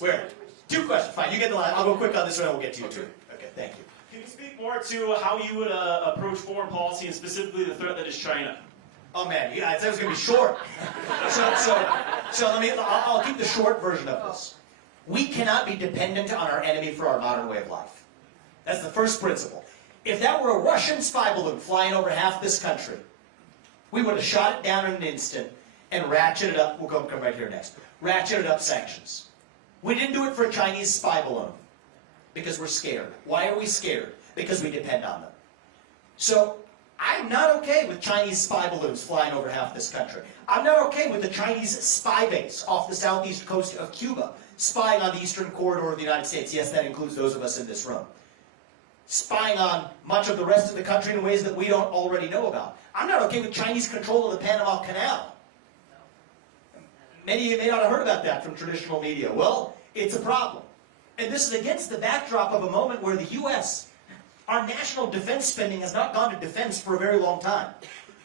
Where? 2 questions. Fine, you get the line. I'll go quick on this one and we'll get to you too. Okay, thank you. Can you speak more to how you would approach foreign policy and specifically the threat that is China? Oh man, I said it was going to be short. I'll keep the short version of this. We cannot be dependent on our enemy for our modern way of life. That's the first principle. If that were a Russian spy balloon flying over half this country, we would have shot it down in an instant and ratcheted up, we'll come right here next, ratcheted up sanctions. We didn't do it for a Chinese spy balloon because we're scared. Why are we scared? Because we depend on them. So I'm not okay with Chinese spy balloons flying over half this country. I'm not okay with the Chinese spy base off the southeast coast of Cuba spying on the eastern corridor of the United States. Yes, that includes those of us in this room. Spying on much of the rest of the country in ways that we don't already know about. I'm not okay with Chinese control of the Panama Canal. Many of you may not have heard about that from traditional media. Well, it's a problem. And this is against the backdrop of a moment where the U.S., our national defense spending has not gone to defense for a very long time.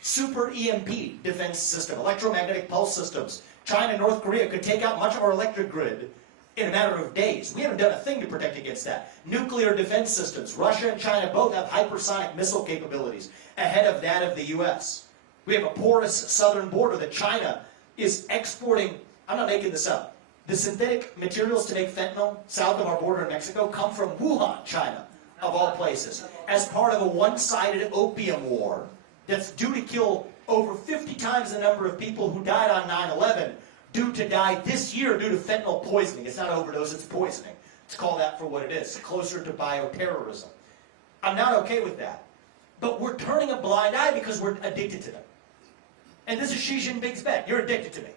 Super EMP defense system, electromagnetic pulse systems. China and North Korea could take out much of our electric grid in a matter of days. We haven't done a thing to protect against that. Nuclear defense systems. Russia and China both have hypersonic missile capabilities ahead of that of the U.S. We have a porous southern border that China is exporting. I'm not making this up. The synthetic materials to make fentanyl south of our border in Mexico come from Wuhan, China, of all places, as part of a one-sided opium war that's due to kill over 50 times the number of people who died on 9/11, due to die this year due to fentanyl poisoning. It's not overdose, it's poisoning. Let's call that for what it is, closer to bioterrorism. I'm not okay with that. But we're turning a blind eye because we're addicted to them. And this is Xi Jinping's bet. You're addicted to me.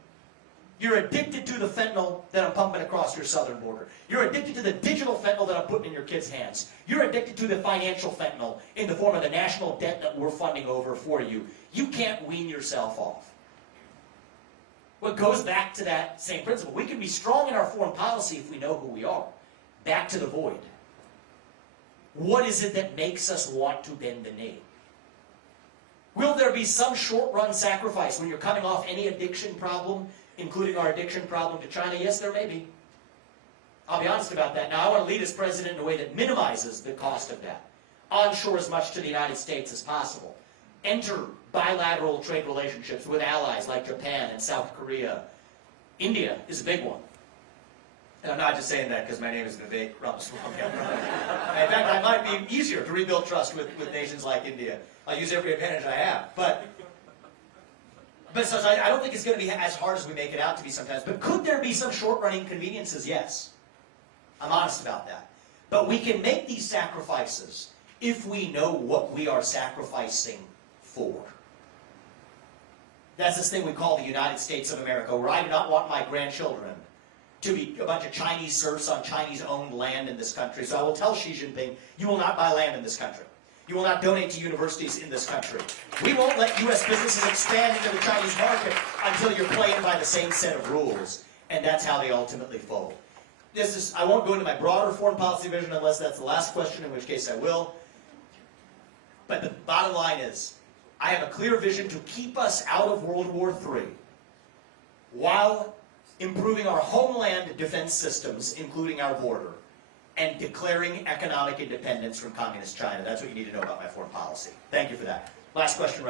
You're addicted to the fentanyl that I'm pumping across your southern border. You're addicted to the digital fentanyl that I'm putting in your kids' hands. You're addicted to the financial fentanyl in the form of the national debt that we're funding over for you. You can't wean yourself off. Well, it goes back to that same principle. We can be strong in our foreign policy if we know who we are. Back to the void. What is it that makes us want to bend the knee? Will there be some short-run sacrifice when you're coming off any addiction problem, including our addiction problem to China? Yes, there may be. I'll be honest about that. Now, I want to lead as president in a way that minimizes the cost of that. Onshore as much to the United States as possible. Enter bilateral trade relationships with allies like Japan and South Korea. India is a big one. And I'm not just saying that because my name is Vivek Ramaswamy. In fact, I might be easier to rebuild trust with nations like India. I'll use every advantage I have. But so I don't think it's going to be as hard as we make it out to be sometimes. But could there be some short-run inconveniences? Yes. I'm honest about that. But we can make these sacrifices if we know what we are sacrificing for. That's this thing we call the United States of America, where I do not want my grandchildren to be a bunch of Chinese serfs on Chinese-owned land in this country. So I will tell Xi Jinping, you will not buy land in this country. You will not donate to universities in this country. We won't let U.S. businesses expand into the Chinese market until you're playing by the same set of rules. And that's how they ultimately fold. I won't go into my broader foreign policy vision unless that's the last question, in which case I will. But the bottom line is, I have a clear vision to keep us out of World War III while improving our homeland defense systems, including our border, and declaring economic independence from communist China. That's what you need to know about my foreign policy. Thank you for that. Last question right